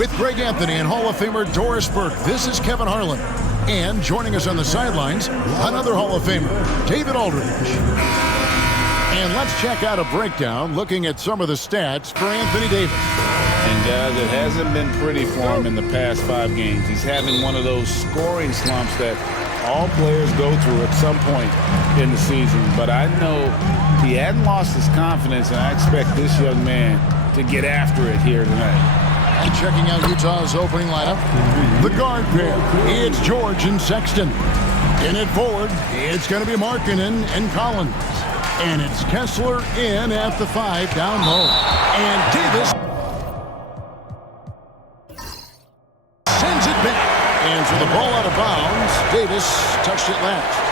With Greg Anthony and Hall of Famer Doris Burke, this is Kevin Harlan. And joining us on the sidelines, another Hall of Famer, David Aldridge. And let's check out a breakdown looking at some of the stats for Anthony Davis. And guys, it hasn't been pretty for him in the past 5 games. He's having one of those scoring slumps that all players go through at some point in the season. But I know he hadn't lost his confidence, and I expect this young man to get after it here tonight. And checking out Utah's opening lineup, the guard pair, it's George and Sexton. In it forward, it's going to be Markkanen and Collins. And it's Kessler in at the 5 down low. And Davis sends it back. And for the ball out of bounds, Davis touched it last.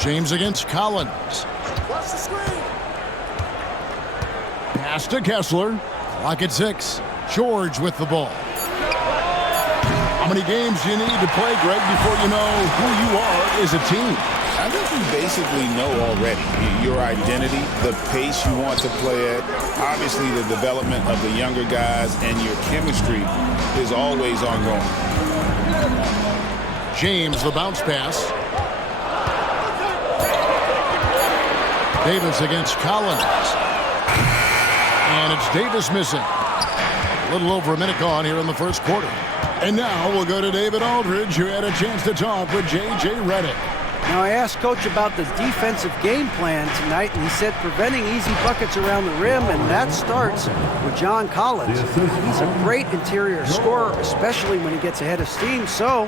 James against Collins. Watch the screen. Pass to Kessler. Clock at 6. George with the ball. How many games do you need to play, Greg, before you know who you are as a team? I think you basically know already your identity, the pace you want to play at, obviously the development of the younger guys, and your chemistry is always ongoing. James, the bounce pass. Davis against Collins. And it's Davis missing. A little over a minute gone here in the first quarter. And now we'll go to David Aldridge, who had a chance to talk with J.J. Redick. Now, I asked Coach about the defensive game plan tonight, and he said preventing easy buckets around the rim, and that starts with John Collins. He's a great interior scorer, especially when he gets ahead of steam, so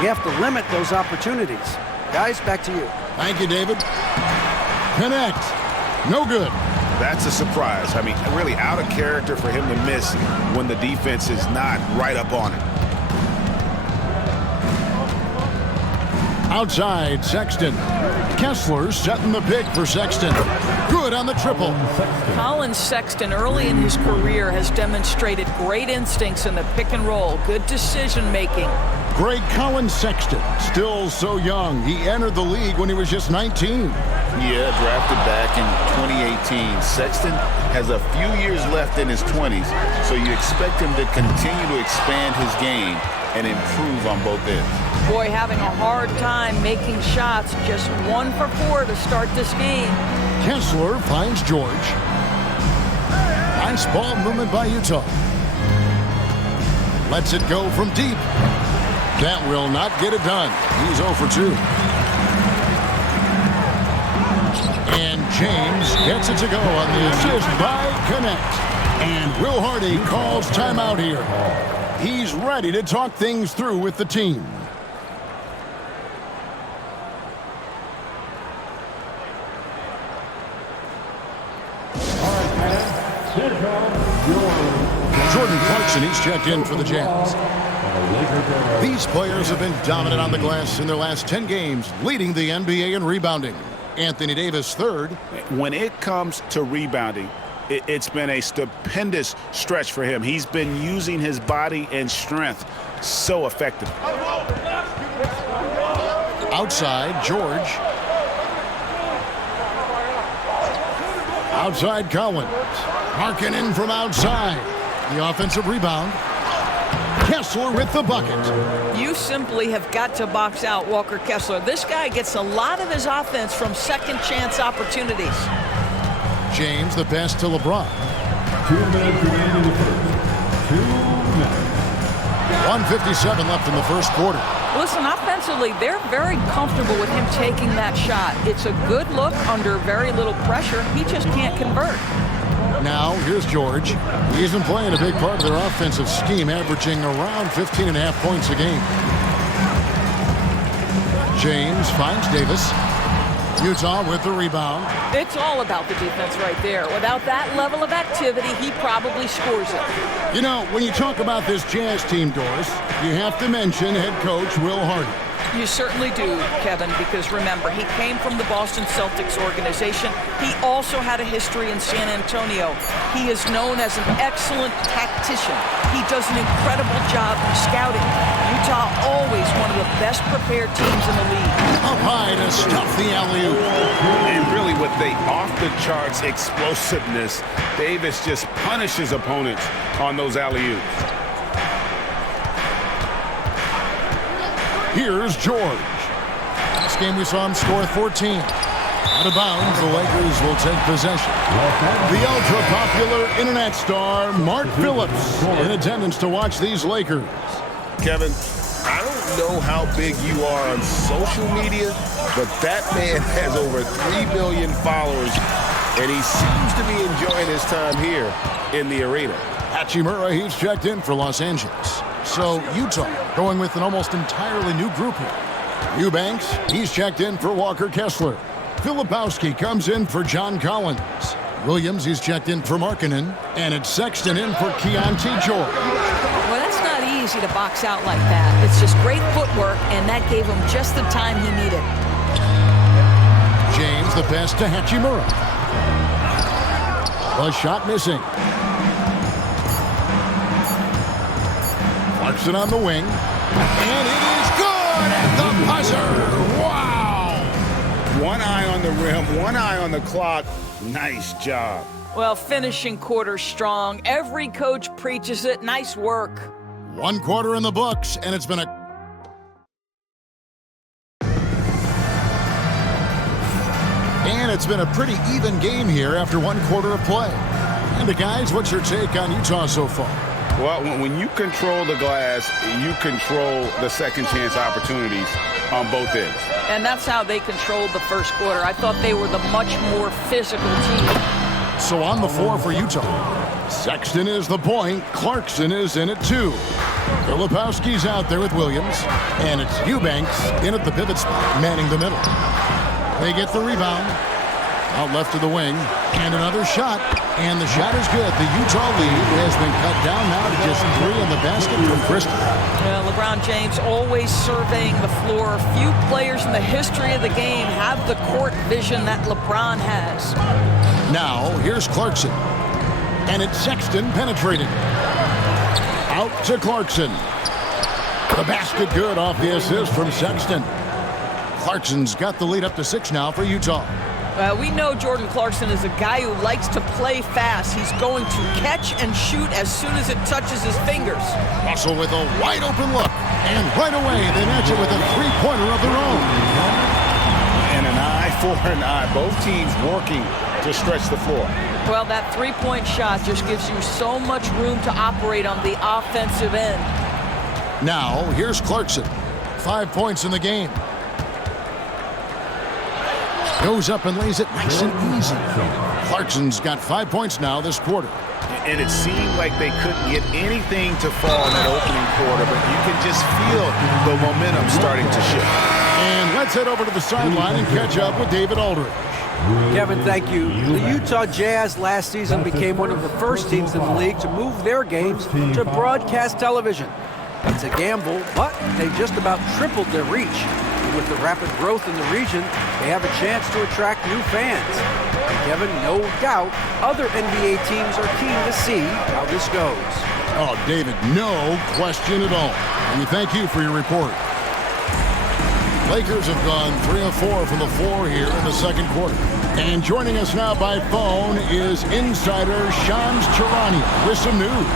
we have to limit those opportunities. Guys, back to you. Thank you, David. Connect. No good. That's a surprise. I mean, really out of character for him to miss when the defense is not right up on him. Outside, Sexton. Kessler setting the pick for Sexton. Good on the triple. Colin Sexton, early in his career, has demonstrated great instincts in the pick and roll. Good decision-making. Greg Colin Sexton, still so young. He entered the league when he was just 19. Yeah, drafted back in 2018. Sexton has a few years left in his 20s, so you expect him to continue to expand his game and improve on both ends. Boy, having a hard time making shots. Just 1 for 4 to start this game. Kessler finds George. Nice ball movement by Utah. Lets it go from deep. That will not get it done. He's 0 for 2. And James gets it to go on the assist by Connect. And Will Hardy calls timeout here. He's ready to talk things through with the team. Jordan Clarkson, he's checked in for the Jazz. These players have been dominant on the glass in their last 10 games, leading the NBA in rebounding. Anthony Davis, third. When it comes to rebounding, it's been a stupendous stretch for him. He's been using his body and strength so effectively. Outside, George. Outside, Collins. Markkanen from outside. The offensive rebound. Kessler with the bucket. You simply have got to box out Walker Kessler. This guy gets a lot of his offense from second chance opportunities. James, the pass to LeBron. 2 minutes remaining in the first. 2 minutes. 1:57 left in the first quarter. Listen, offensively, they're very comfortable with him taking that shot. It's a good look under very little pressure. He just can't convert. Now, here's George. He's been playing a big part of their offensive scheme, averaging around 15.5 points a game. James finds Davis. Utah with the rebound. It's all about the defense right there. Without that level of activity, he probably scores it. You know, when you talk about this Jazz team, Doris, you have to mention head coach Will Hardy. You certainly do, Kevin, because remember, he came from the Boston Celtics organization. He also had a history in San Antonio. He is known as an excellent tactician. He does an incredible job scouting. Utah always one of the best prepared teams in the league. Up high to stuff the alley-oop. And really with the off-the-charts explosiveness, Davis just punishes opponents on those alley-oops. Here's George. Last game we saw him score 14. Out of bounds, the Lakers will take possession. The ultra-popular internet star, Mark Phillips, in attendance to watch these Lakers. Kevin, I don't know how big you are on social media, but that man has over 3 million followers, and he seems to be enjoying his time here in the arena. Hachimura, he's checked in for Los Angeles. So Utah going with an almost entirely new group here. Eubanks, he's checked in for Walker Kessler. Filipowski comes in for John Collins. Williams, he's checked in for Markkanen. And it's Sexton in for Keontae George. Well, that's not easy to box out like that. It's just great footwork, and that gave him just the time he needed. James, the pass to Hachimura. A shot missing. Clarkson on the wing. And it is good at the buzzer. Wow! One eye on the rim, one eye on the clock. Nice job. Well, finishing quarter strong. Every coach preaches it. Nice work. 1 quarter in the books, and it's been a... And it's been a pretty even game here after 1 quarter of play. And guys, what's your take on Utah so far? Well, when you control the glass, you control the second chance opportunities on both ends. And that's how they controlled the first quarter. I thought they were the much more physical team. So on the floor for Utah, Sexton is the point. Clarkson is in at 2. Filipowski's out there with Williams. And it's Eubanks in at the pivot spot, manning the middle. They get the rebound. Out left to the wing. And another shot. And the shot is good. The Utah lead has been cut down now to just 3 in the basket from Christie. Well, LeBron James always surveying the floor. Few players in the history of the game have the court vision that LeBron has. Now, here's Clarkson. And it's Sexton penetrating. Out to Clarkson. The basket good off the assist from Sexton. Clarkson's got the lead up to 6 now for Utah. We know Jordan Clarkson is a guy who likes to play fast. He's going to catch and shoot as soon as it touches his fingers. Russell with a wide open look. And right away, they match it with a three-pointer of their own. And an eye for an eye. Both teams working to stretch the floor. Well, that three-point shot just gives you so much room to operate on the offensive end. Now, here's Clarkson. 5 points in the game. Goes up and lays it nice and easy. Clarkson's got 5 points now this quarter. And it seemed like they couldn't get anything to fall in that opening quarter, but you can just feel the momentum starting to shift. And let's head over to the sideline and catch up with David Aldridge. Kevin, thank you. The Utah Jazz last season became one of the first teams in the league to move their games to broadcast television. It's a gamble, but they just about tripled their reach. With the rapid growth in the region, they have a chance to attract new fans. And Kevin, no doubt, other NBA teams are keen to see how this goes. Oh, David, no question at all. And we thank you for your report. Lakers have gone 3 of 4 from the floor here in the second quarter. And joining us now by phone is insider Shams Charania with some news.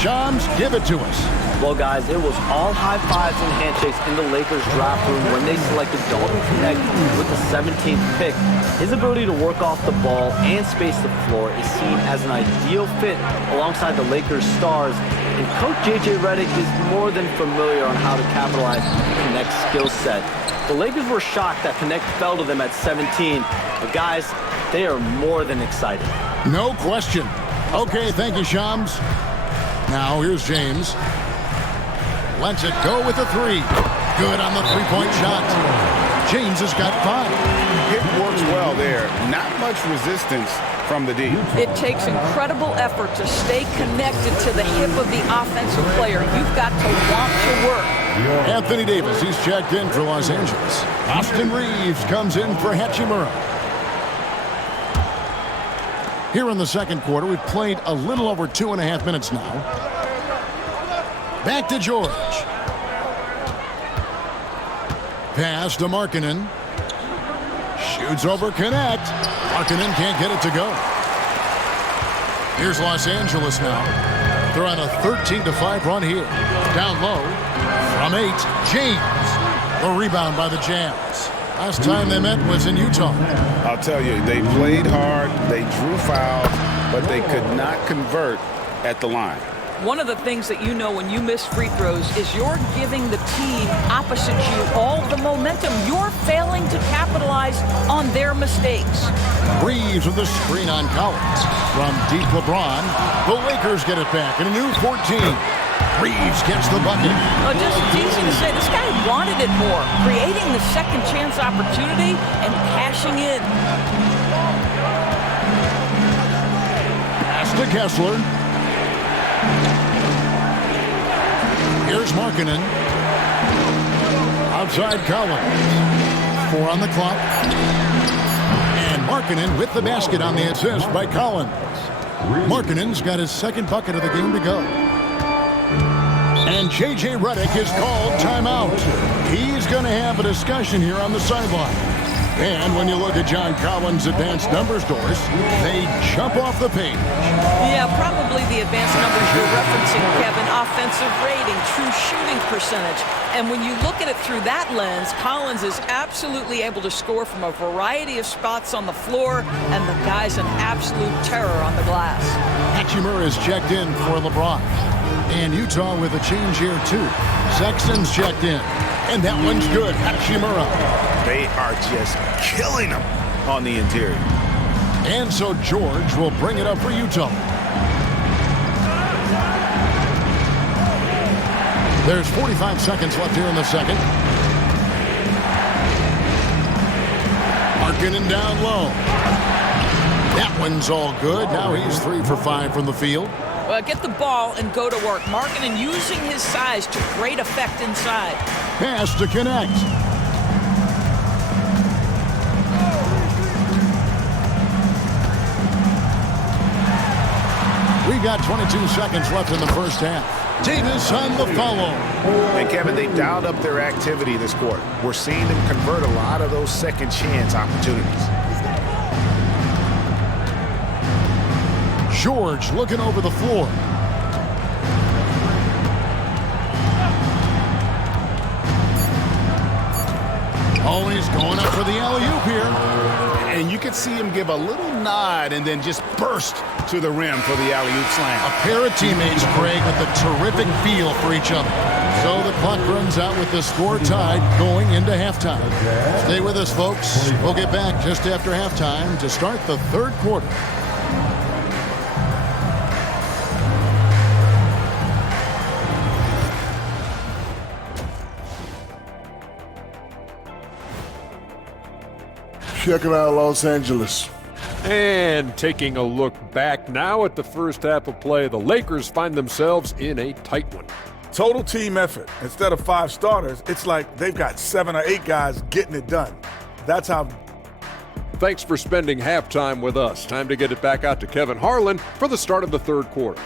Shams, give it to us. Well, guys, it was all high fives and handshakes in the Lakers draft room when they selected Dalton Connect with the 17th pick. His ability to work off the ball and space the floor is seen as an ideal fit alongside the Lakers stars. And Coach J.J. Redick is more than familiar on how to capitalize Connect's skill set. The Lakers were shocked that Connect fell to them at 17. But, guys, they are more than excited. No question. Okay, thank you, Shams. Now, here's James. Lets it go with a 3. Good on the three-point shot. James has got 5. It works well there. Not much resistance from the D. It takes incredible effort to stay connected to the hip of the offensive player. You've got to want to work. Anthony Davis, he's checked in for Los Angeles. Austin Reeves comes in for Hachimura. Here in the second quarter, we've played a little over 2.5 minutes now. Back to George. pass to Markkanen. Shoots over Connect. Markkanen can't get it to go. Here's Los Angeles now. They're on a 13-5 run here. Down low from 8, James. The rebound by the Jazz. Last time they met was in Utah. I'll tell you, they played hard, they drew fouls, but they could not convert at the line. One of the things that you know when you miss free throws is you're giving the team opposite you all the momentum. You're failing to capitalize on their mistakes. Reeves with the screen on Collins. From deep LeBron, the Lakers get it back in a new 14. Reeves gets the bucket. Oh, just it's easy to say this guy wanted it more, creating the second chance opportunity and cashing in. Pass to Kessler. Here's Markkanen. Outside Collins. 4 on the clock. And Markkanen with the basket on the assist by Collins. Markkanen's got his second bucket of the game to go. And J.J. Redick is called timeout. He's going to have a discussion here on the sideline. And when you look at John Collins' advanced numbers, Doris, they jump off the page. Yeah, probably the advanced numbers you're referencing, Kevin. Offensive rating, true shooting percentage. And when you look at it through that lens, Collins is absolutely able to score from a variety of spots on the floor, and the guy's an absolute terror on the glass. Hachimura is checked in for LeBron. And Utah with a change here, too. Sexton's checked in. And that one's good. Hachimura. They are just killing them on the interior. And so George will bring it up for Utah. There's 45 seconds left here in the second. Markkanen down low. That one's all good. Now he's 3 for 5 from the field. Well, get the ball and go to work. Markkanen using his size to great effect inside. Pass to Connect. We got 22 seconds left in the first half. Davis on the follow. And Kevin, they dialed up their activity this quarter. We're seeing them convert a lot of those second chance opportunities. George looking over the floor. Always going up for the alley-oop here. And you could see him give a little nod and then just burst to the rim for the alley-oop slam. A pair of teammates, Greg, with a terrific feel for each other. So the clock runs out with the score tied going into halftime. Stay with us, folks. We'll get back just after halftime to start the third quarter. Check it out, Los Angeles. And taking a look back now at the first half of play, the Lakers find themselves in a tight one. Total team effort. Instead of 5 starters, it's like they've got 7 or 8 guys getting it done. That's how. Thanks for spending halftime with us. Time to get it back out to Kevin Harlan for the start of the third quarter.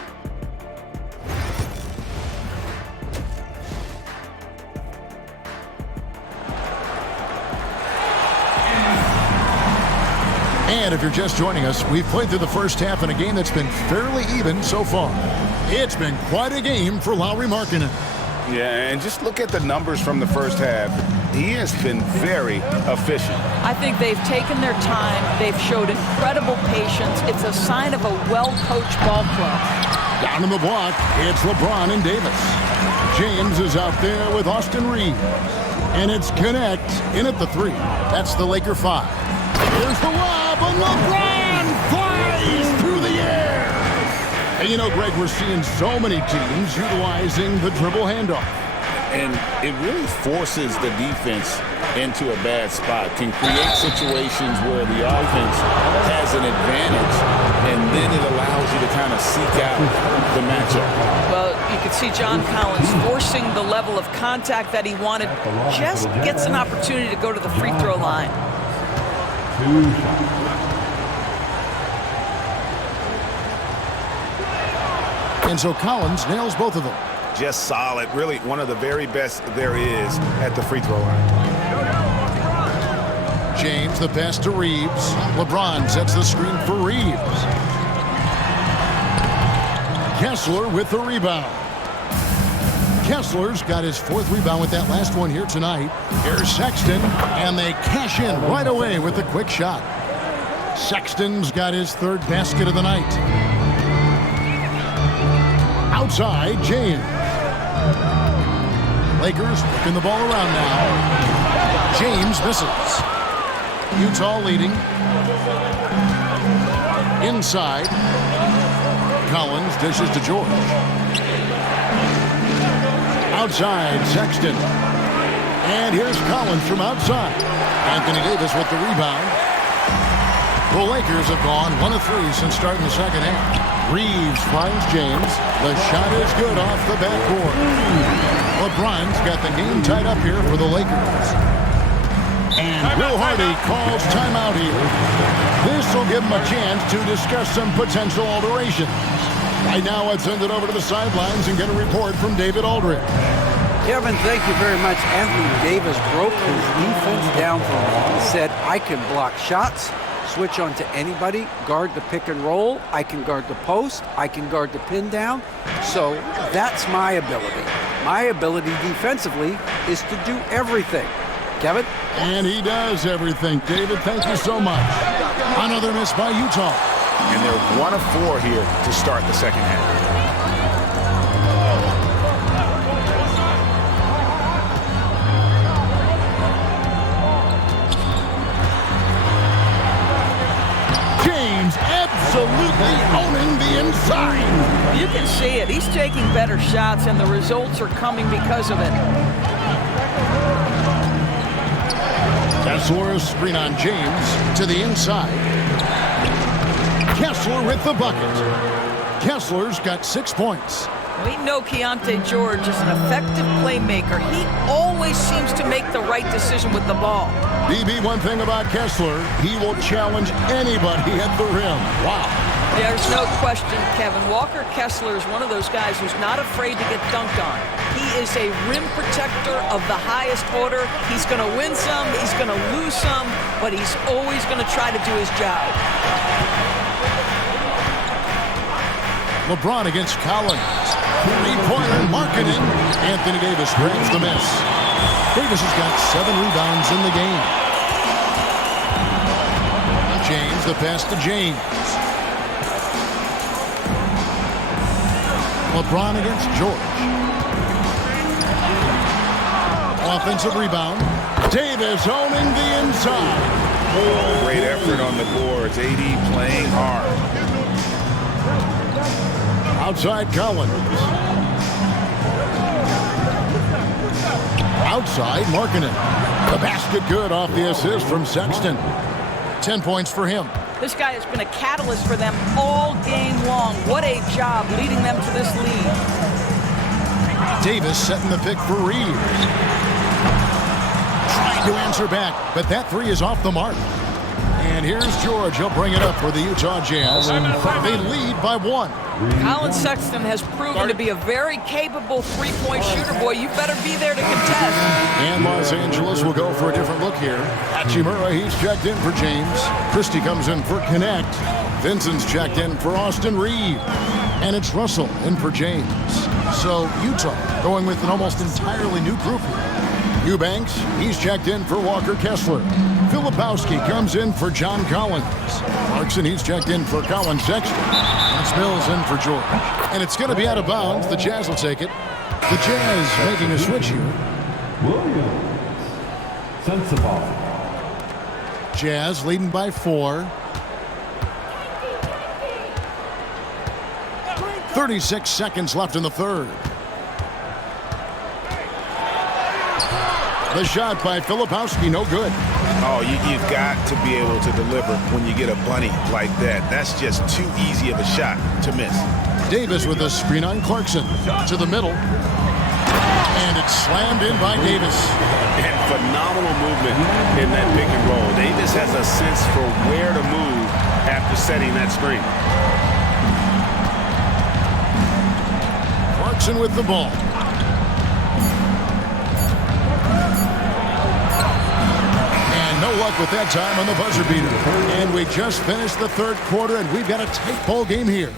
And if you're just joining us, we've played through the first half in a game that's been fairly even so far. It's been quite a game for Lauri Markkanen. Yeah, and just look at the numbers from the first half. He has been very efficient. I think they've taken their time. They've showed incredible patience. It's a sign of a well-coached ball club. Down in the block, it's LeBron and Davis. James is out there with Austin Reeves. And it's Connect in at the 3. That's the Laker 5. Here's the lob, and LeBron flies through the air. And you know, Greg, we're seeing so many teams utilizing the dribble handoff. And it really forces the defense into a bad spot, can create situations where the offense has an advantage, and then it allows you to kind of seek out the matchup. Well, you can see John Collins forcing the level of contact that he wanted, just gets an opportunity to go to the free throw line. And so Collins nails both of them. Just solid. Really one of the very best there is at the free throw line. James, the pass to Reeves. LeBron sets the screen for Reeves. Kessler with the rebound. Kessler's got his 4th rebound with that last one here tonight. Here's Sexton, and they cash in right away with a quick shot. Sexton's got his 3rd basket of the night. Outside, James. Lakers working the ball around now. James misses. Utah leading. Inside. Collins dishes to George. Outside, Sexton. And here's Collins from outside. Anthony Davis with the rebound. The Lakers have gone 1 of 3 since starting the second half. Reeves finds James. The shot is good off the backboard. LeBron's got the game tied up here for the Lakers. And Will Hardy calls timeout here. This will give him a chance to discuss some potential alterations. Right now, let's send it over to the sidelines and get a report from David Aldridge. Kevin, thank you very much. Anthony Davis broke his defense down for him. He said, I can block shots, switch on to anybody, guard the pick and roll, I can guard the post, I can guard the pin down. So that's my ability. My ability defensively is to do everything. Kevin? And he does everything. David, thank you so much. Another miss by Utah. And they're 1 of 4 here to start the second half. James absolutely owning the inside. You can see it. He's taking better shots, and the results are coming because of it. Kessler screen on James to the inside. Kessler with the bucket. Kessler's got 6 points. We know Keontae George is an effective playmaker. He always seems to make the right decision with the ball. BB, one thing about Kessler, he will challenge anybody at the rim. Wow. There's no question, Kevin. Walker Kessler is one of those guys who's not afraid to get dunked on. He is a rim protector of the highest order. He's going to win some, he's going to lose some, but he's always going to try to do his job. LeBron against Collins. 3-pointer, Markkanen. Anthony Davis grabs the miss. Davis has got 7 rebounds in the game. James, the pass to James. LeBron against George. Offensive rebound. Davis owning the inside. Great effort on the boards. AD playing hard. Outside Collins. Outside Markkanen. The basket good off the assist from Sexton. 10 points for him. This guy has been a catalyst for them all game long. What a job leading them to this lead. Davis setting the pick for Reeves. Trying to answer back, but that 3 is off the mark. And here's George. He'll bring it up for the Utah Jazz. They lead by 1. Colin Sexton has proven to be a very capable three-point shooter. Boy, you better be there to contest. And Los Angeles will go for a different look here. Hachimura, he's checked in for James. Christie comes in for Connect. Vincent's checked in for Austin Reeves. And it's Russell in for James. So Utah going with an almost entirely new group here. Eubanks, he's checked in for Walker Kessler. Filipowski comes in for John Collins. Clarkson, he's checked in for Colin Sexton. And Mills in for George. And it's going to be out of bounds. The Jazz will take it. The Jazz making a switch here. Williams. Sensabaugh. Jazz leading by 4. 36 seconds left in the third. The shot by Filipowski, no good. Oh, you've got to be able to deliver when you get a bunny like that. That's just too easy of a shot to miss. Davis with a screen on Clarkson. To the middle. And it's slammed in by Davis. And phenomenal movement in that pick and roll. Davis has a sense for where to move after setting that screen. Clarkson with the ball. no luck with that time on the buzzer beater. And we just finished the third quarter, and we've got a tight ball game here.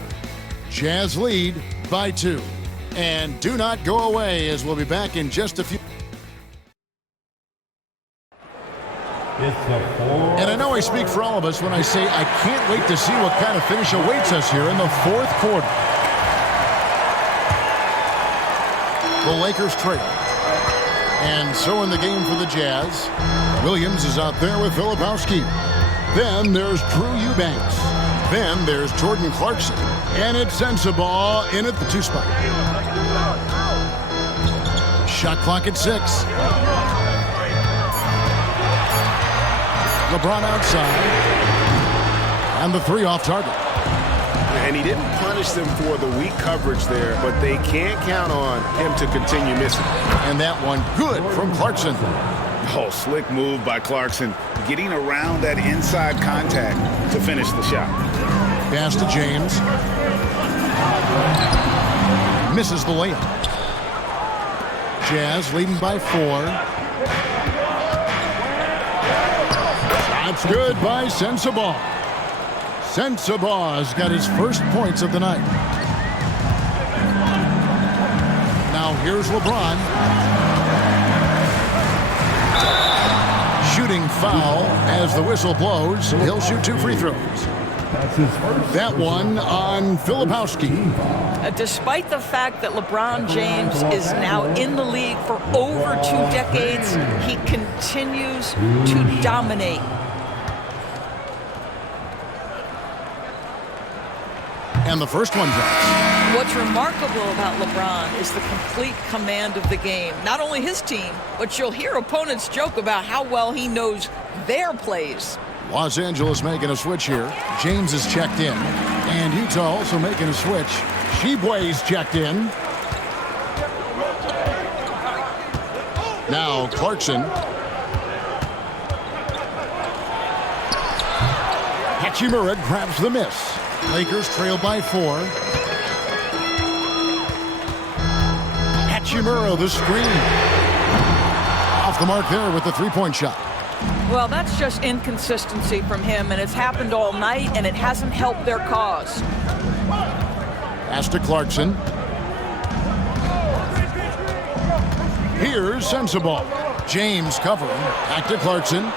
Jazz lead by 2. And do not go away, as we'll be back in just a few. And I know I speak for all of us when I say I can't wait to see what kind of finish awaits us here in the fourth quarter. The Lakers trail. And so in the game for the Jazz, Williams is out there with Filipowski. Then there's Drew Eubanks. Then there's Jordan Clarkson. And it's Sensabaugh in at the 2 spot. Shot clock at 6. LeBron outside. And the 3 off target. And he didn't punish them for the weak coverage there, but they can't count on him to continue missing. And that one good from Clarkson. Oh, slick move by Clarkson, getting around that inside contact to finish the shot. Pass to James. Misses the layup. Jazz leading by 4. That's good by Sensabaugh. Sensabaugh's got his first points of the night. Now here's LeBron. Shooting foul as the whistle blows. He'll shoot 2 free throws. That one on Filipowski. Despite the fact that LeBron James is now in the league for over 2 decades, he continues to dominate. And the first one drops. What's remarkable about LeBron is the complete command of the game. Not only his team, but you'll hear opponents joke about how well he knows their plays. Los Angeles making a switch here. James is checked in. And Utah also making a switch. Sheboy's checked in. Now Clarkson. Hachimura grabs the miss. Lakers trail by 4. Hachimura the screen. Off the mark there with the 3-point shot. Well, that's just inconsistency from him, and it's happened all night, and it hasn't helped their cause. Pass to Clarkson. Here's Sensabaugh. James covering. Back to Clarkson.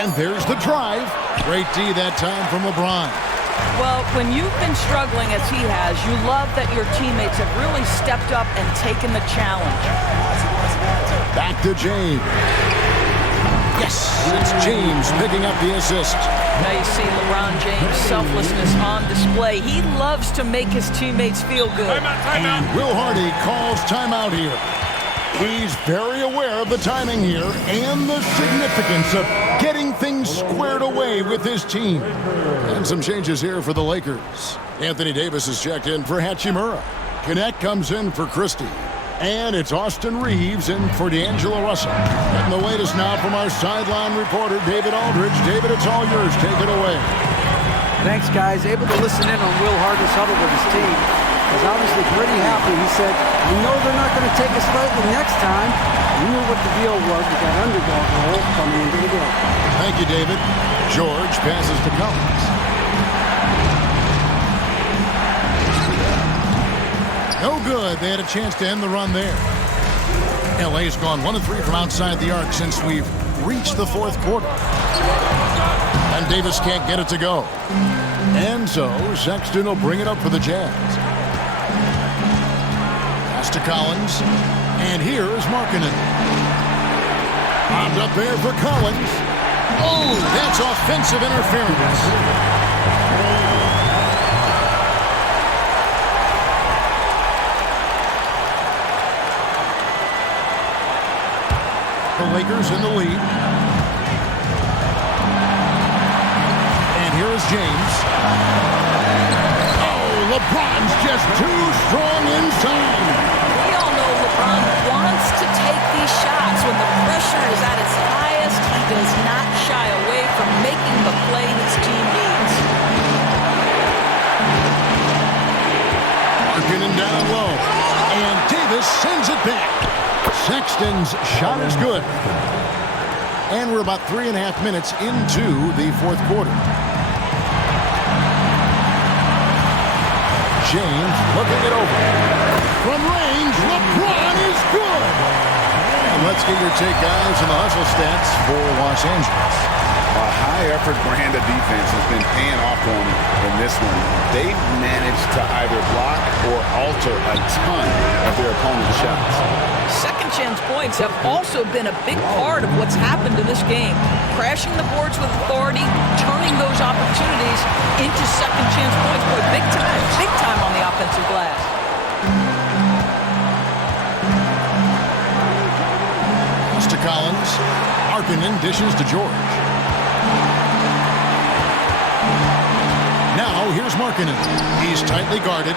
And there's the drive. Great D that time from LeBron. Well, when you've been struggling as he has, you love that your teammates have really stepped up and taken the challenge. Back to James. Yes, it's James picking up the assist. Now you see LeBron James' selflessness on display. He loves to make his teammates feel good. And Will Hardy calls timeout here. He's very aware of the timing here and the significance of getting things squared away with his team. And some changes here for the Lakers. Anthony Davis is checked in for Hachimura. Connect comes in for Christie. And it's Austin Reeves in for D'Angelo Russell. Getting the latest now from our sideline reporter, David Aldridge. David, it's all yours. Take it away. Thanks, guys. Able to listen in on Will Hardy's huddle with his team. He's obviously pretty happy. He said, "We know they're not going to take us lightly next time." We knew what the deal was with that underdog role coming into the game. Thank you, David. George passes to Collins. No good. They had a chance to end the run there. LA's gone 1 of 3 from outside the arc since we've reached the fourth quarter. And Davis can't get it to go. And so Sexton will bring it up for the Jazz. Pass to Collins. And here is Markkanen. Bombed up there for Collins. Oh, that's offensive interference. The Lakers in the lead. And here is James. Oh, LeBron's just too strong inside. We all know LeBron wants to take these shots. When the pressure is at its highest, he does not shy away from making the play his team needs. Markkanen down low. And Davis sends it back. Sexton's shot is good. And we're about 3.5 minutes into the fourth quarter. James looking it over. From range, LeBron is good. And let's get your take, guys, on the hustle stats for Los Angeles. A high-effort brand of defense has been paying off for them in this one. They've managed to either block or alter a ton of their opponent's shots. Second chance points have also been a big part of what's happened in this game. Crashing the boards with authority, turning those opportunities into second chance points. Boy, big time on the offensive glass. To Collins. Markkanen dishes to George. Now here's Markkanen. He's tightly guarded.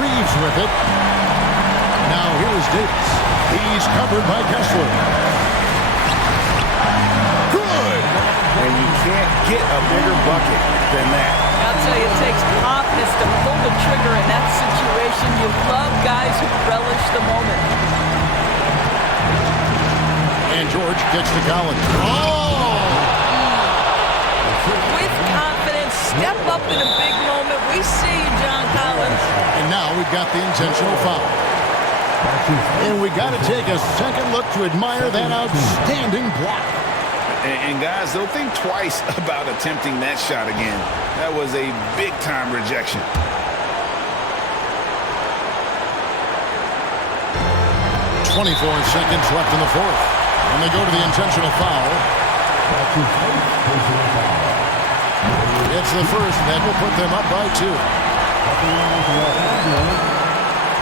Reeves with it. Now here is Davis. He's covered by Kessler. Good! And you can't get a bigger bucket than that. I'll tell you, it takes confidence to pull the trigger in that situation. You love guys who relish the moment. And George gets to Collins. Oh! With confidence, step up in a big moment. We see you, John Collins. And now we've got the intentional foul. And we got to take a second look to admire that outstanding block. And guys, don't think twice about attempting that shot again. That was a big-time rejection. .24 seconds left in the fourth. And they go to the intentional foul. It's the first that will put them up by 2.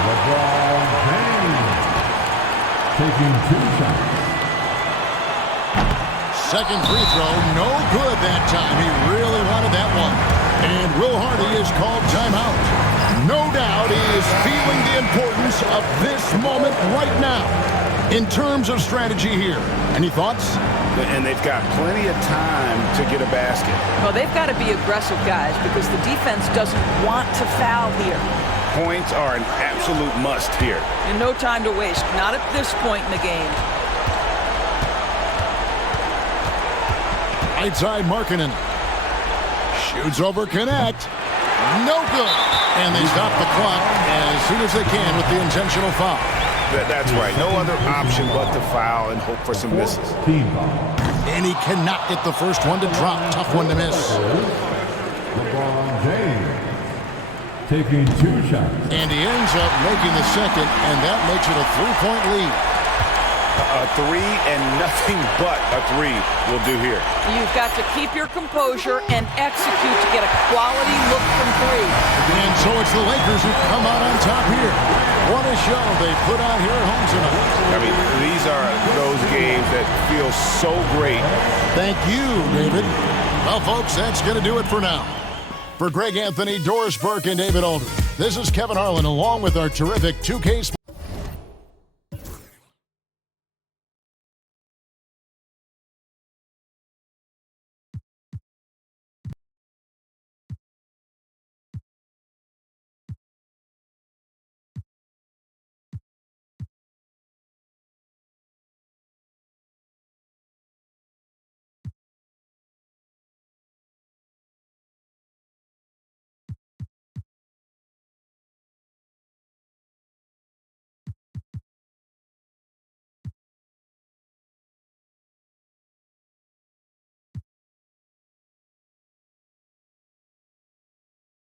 LeBron James taking 2 shots. Second free throw, no good that time. He really wanted that one. And Will Hardy is called timeout. No doubt he is feeling the importance of this moment right now in terms of strategy here. Any thoughts? And they've got plenty of time to get a basket. Well, they've got to be aggressive, guys, because the defense doesn't want to foul here. Points are an absolute must here. And no time to waste, not at this point in the game. Right side, Markkanen. Shoots over, connect. No good. And they stop the clock as soon as they can with the intentional foul. That's right. No other option but to foul and hope for some misses. And he cannot get the first one to drop. Tough one to miss. LeBron James taking 2 shots. And he ends up making the second, and that makes it a 3-point lead. A 3 and nothing but a 3 will do here. You've got to keep your composure and execute to get a quality look from 3. And so it's the Lakers who come out on top here. What a show they put on here at home tonight. I mean, these are those games that feel so great. Thank you, David. Well, folks, that's going to do it for now. For Greg Anthony, Doris Burke, and David Aldridge, this is Kevin Harlan along with our terrific 2K